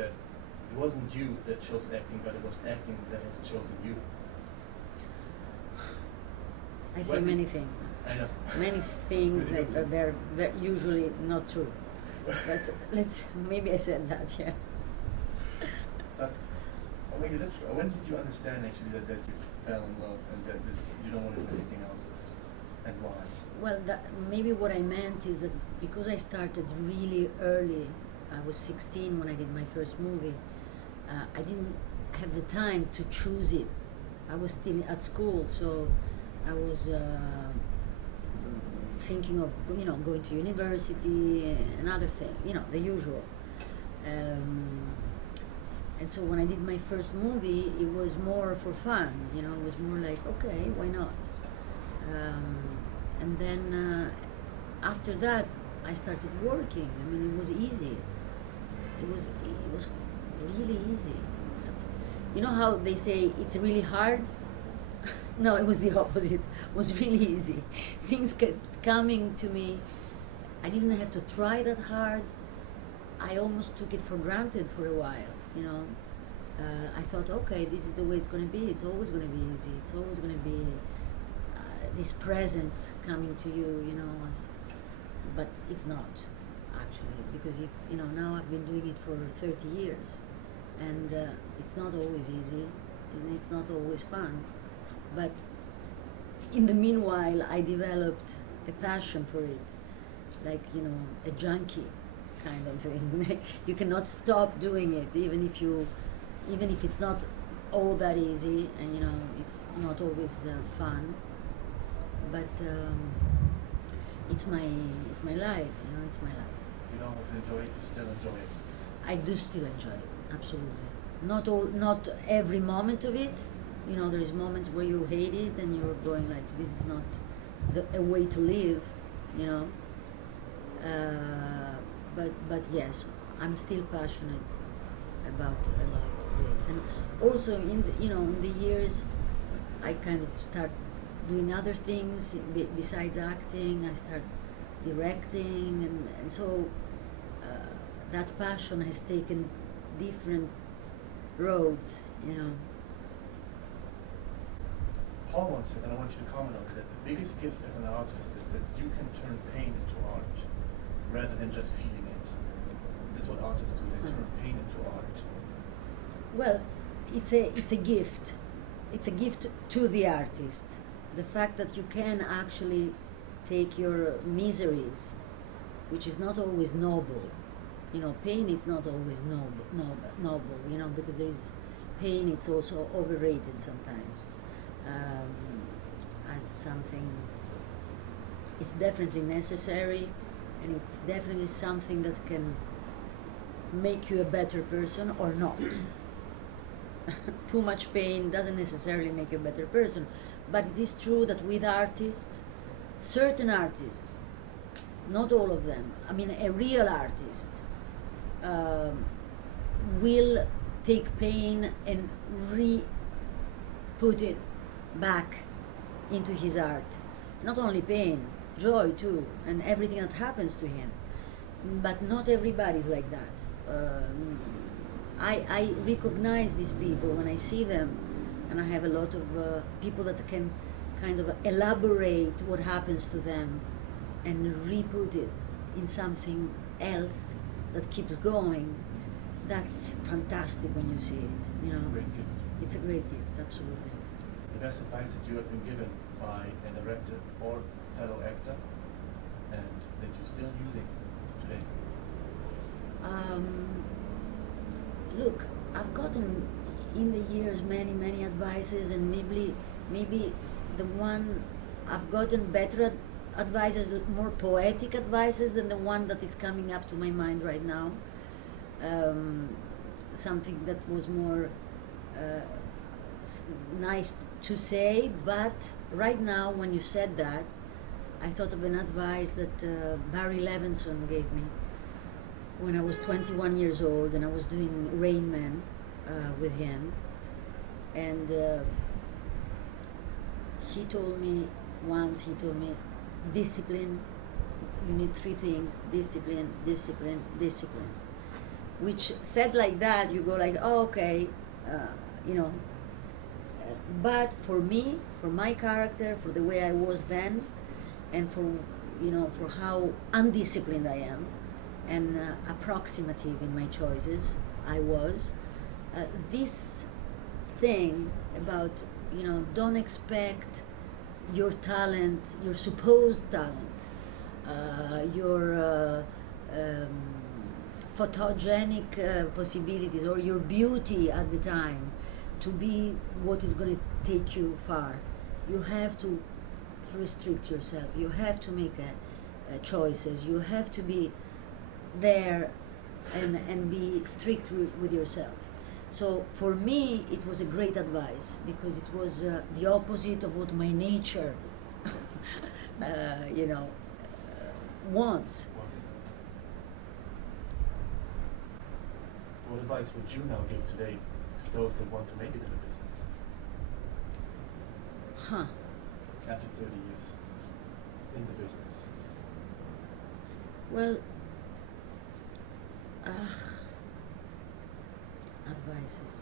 that it wasn't you that chose acting, but it was acting that has chosen you. I say many things. I know. Many things that they're usually not true. But maybe I said that, yeah. But maybe that's when did you understand actually that you fell in love and that you don't want to do anything else, and why? Well, maybe what I meant is that because I started really early, I was 16 when I did my first movie, I didn't have the time to choose it. I was still at school, so I was thinking of going to university and other things, the usual. And so when I did my first movie, it was more for fun. It was more like, okay, why not? And then after that, I started working. I mean, it was easy. It was really easy. So, you know how they say it's really hard? No, it was the opposite. It was really easy. Things kept coming to me. I didn't have to try that hard. I almost took it for granted for a while. I thought, okay, this is the way it's going to be. It's always going to be easy. It's always going to be this presence coming to you, but it's not actually, because now I've been doing it for 30 years, and it's not always easy, and it's not always fun, but in the meanwhile I developed a passion for it, like a junkie kind of thing. You cannot stop doing it, even if it's not all that easy, and it's not always fun, but it's my life. It's my life. You know how to enjoy it. You still enjoy it. I do still enjoy it, absolutely. Not every moment of it. There's moments where you hate it and you're going like, this is not a way to live. But yes, I'm still passionate about this, and also in the years, I kind of start doing other things besides acting. I start directing, and so that passion has taken different roads. Paul once said, and I want you to comment on it, that the biggest gift as an artist is that you can turn pain into art rather than just feeling it. That's what artists do, they turn pain into art. Well, it's a gift. It's a gift to the artist. The fact that you can actually take your miseries, which is not always noble. Pain is not always noble, because there is pain, it's also overrated sometimes. As something, it's definitely necessary, and it's definitely something that can make you a better person or not. Too much pain doesn't necessarily make you a better person, but it is true that with artists, certain artists, not all of them, I mean a real artist will take pain and put it back into his art. Not only pain, joy too, and everything that happens to him. But not everybody's like that. I recognize these people when I see them, and I have a lot of people that can kind of elaborate what happens to them and re-put it in something else that keeps going. That's fantastic when you see it. It's a great gift. It's a great gift, absolutely. The best advice that you have been given by a director or fellow actor, and that you're still using today? Look, I've gotten in the years many advices, and maybe the one I've gotten better advices, more poetic advices than the one that is coming up to my mind right now. Something that was more nice to say, but right now when you said that, I thought of an advice that Barry Levinson gave me when I was 21 years old, and I was doing Rain Man with him, and he told me, discipline. You need three things: discipline, discipline, discipline. which said like that, you go like, oh, okay, you know. But for me, for my character, for the way I was then, and for, you know, for how undisciplined I am, and approximative in my choices I was, this thing about, you know, don't expect your talent, your supposed talent, your photogenic possibilities, or your beauty at the time, to be what is going to take you far. You have to restrict yourself. You have to make choices. You have to be there and be strict with yourself. So for me, it was a great advice, because it was the opposite of what my nature, you know, wants. What advice would you now give today to those that want to make it in the business? Huh. After 30 years in the business. Well, advices.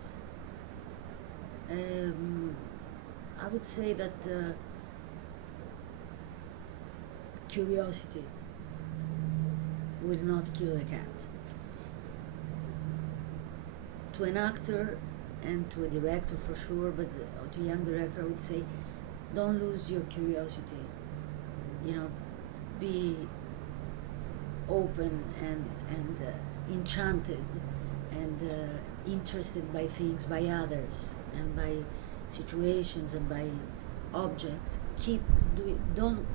I would say that curiosity will not kill a cat. To an actor and to a director for sure, but to a young director I would say, don't lose your curiosity. You know, be open and enchanted and interested by things, by others, and by situations and by objects. Keep doing.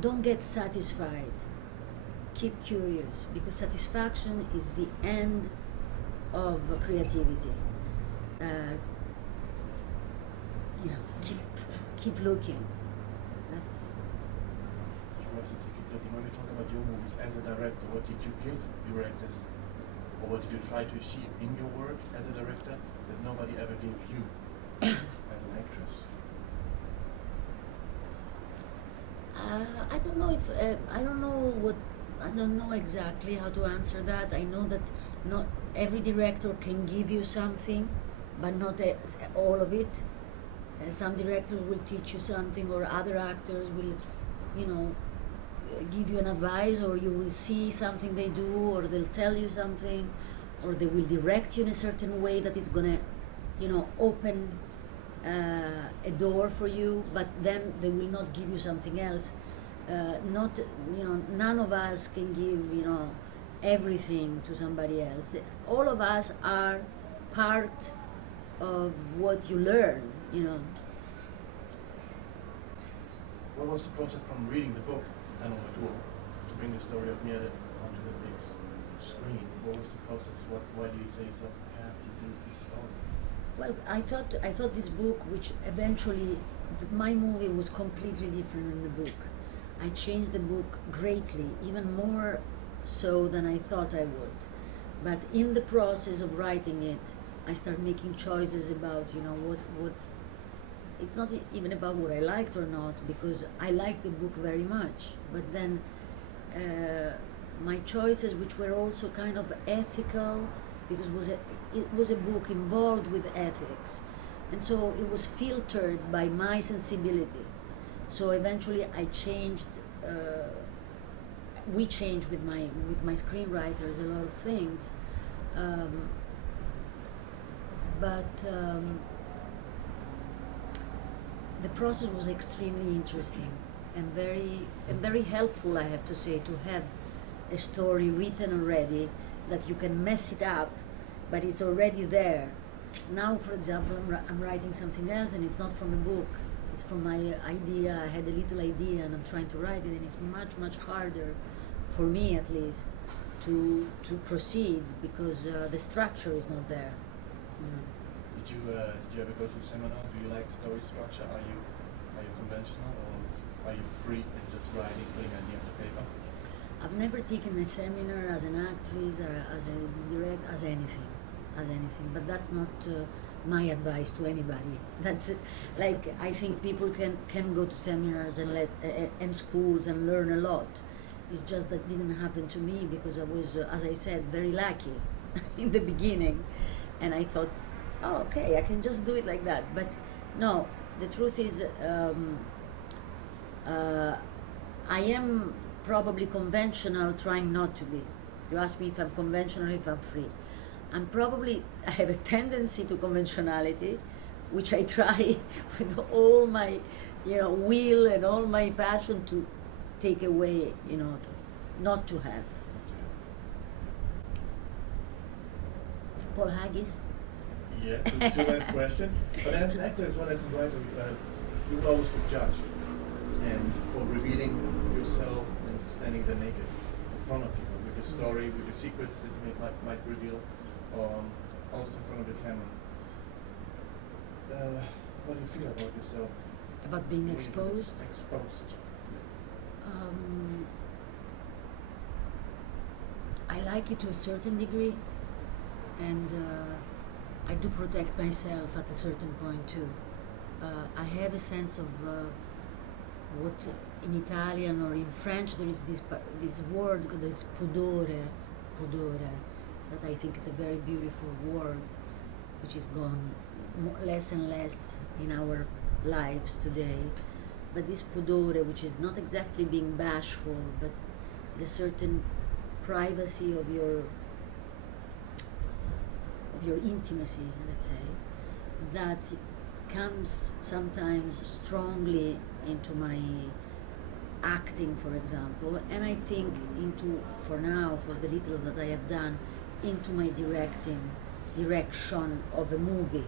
Don't get satisfied. Keep curious, because satisfaction is the end of creativity. Keep looking. That's Curiosity, keep looking. When we talk about your movies as a director, what did you give your actors, or what did you try to achieve in your work as a director that nobody ever gave you as an actress? I don't know exactly how to answer that. I know that not every director can give you something, but not all of it. Some directors will teach you something, or other actors will, give you an advice, or you will see something they do, or they'll tell you something, or they will direct you in a certain way that it's gonna, open a door for you, but then they will not give you something else. None of us can give, everything to somebody else. All of us are part of what you learn, What was the process from reading the book, Animal Tour, to bring the story of Mia onto the big screen? What was the process? Why do you say so? I have to do this story? Well, I thought this book, which eventually, my movie was completely different than the book. I changed the book greatly, even more so than I thought I would. But in the process of writing it, I started making choices about, what it's not even about what I liked or not, because I liked the book very much. But then my choices, which were also kind of ethical, because it was a book involved with ethics, and so it was filtered by my sensibility. So eventually I changed, we changed with my screenwriters a lot of things, but the process was extremely interesting and very helpful, I have to say, to have a story written already that you can mess it up, but it's already there. Now, for example, I'm writing something else, and it's not from a book. It's from my idea. I had a little idea, and I'm trying to write it, and it's much harder, for me at least, to proceed, because the structure is not there. Did you ever go to a seminar? Do you like story structure? Are you conventional, or are you free and just writing, putting an idea on the paper? I've never taken a seminar as an actress or as a direct, as anything. But that's not my advice to anybody. That's I think people can go to seminars and schools and learn a lot, It's just that didn't happen to me because I was, as I said, very lucky in the beginning, and I thought, oh, okay, I can just do it like that. But no, the truth is, I am probably conventional, trying not to be. You ask me if I'm conventional, if I'm free. I have a tendency to conventionality, which I try with all my, will and all my passion to take away, not to have. Paul Haggis? Yeah, two last questions. But as an actor as well as a writer, you will always be judged, and for revealing yourself and standing there naked in front of people with your story, with your secrets that you might reveal, also in front of the camera. What do you feel about yourself? About being exposed? Exposed. I like it to a certain degree, and I do protect myself at a certain point too. I have a sense of what in Italian or in French there is this word, this pudore, that I think is a very beautiful word, which is gone less and less in our lives today. But this pudore, which is not exactly being bashful, but a certain privacy of your intimacy, let's say, that comes sometimes strongly into my acting, for example, and I think for the little that I have done, into my direction of a movie,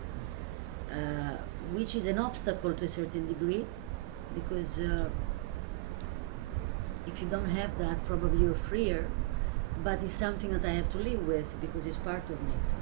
which is an obstacle to a certain degree, because if you don't have that, probably you're freer, but it's something that I have to live with because it's part of me. So.